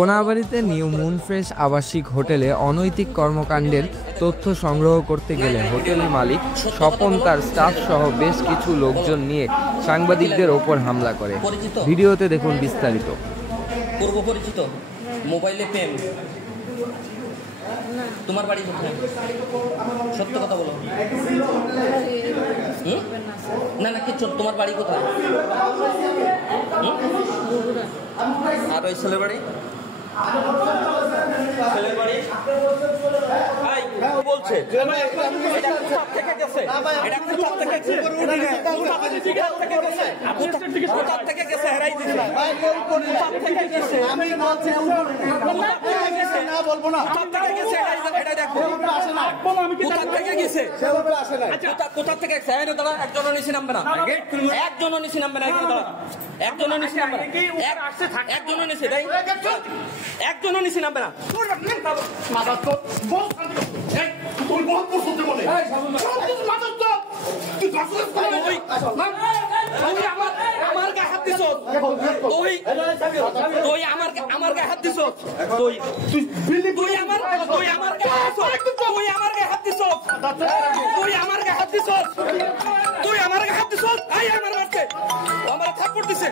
কোনাবাড়ীতে new মুনফ্রেশ আবাসিক হোটেলে অনৈতিক কর্মকাণ্ডের তথ্য সংগ্রহ করতে গেলে হোটেলের মালিক স্বপন তার স্টাফ সহ বেশ কিছু লোকজন নিয়ে সাংবাদিকদের ওপর হামলা করে। ভিডিওতে দেখুন বিস্তারিত। পূর্ব পরিচিত মোবাইলে প্রেম। তোমার বাড়ি কোথায়? সত্য কথা বলো। না না কিছু, তোমার বাড়ি কোথায়? আর ওই ছেলের বাড়ি? ছেলের বাড়ি বলছে কোথা থেকে একজনও নিচে নামবে না, একজনও নিচে নামবে না, একজনও নিচে নামবে না, একজনও নিচে দেয়, একজনও নিচে নামবে না। আমার গায়ে হাত দিছ, তুই আমার গায়ে হাত দিছ, তুই আমার গায়ে হাত দিছ, তুই আমার গায়ে হাত দিছ, তুই আমার গায়ে হাত দিছ, আমার থাপ্পড় দিছে।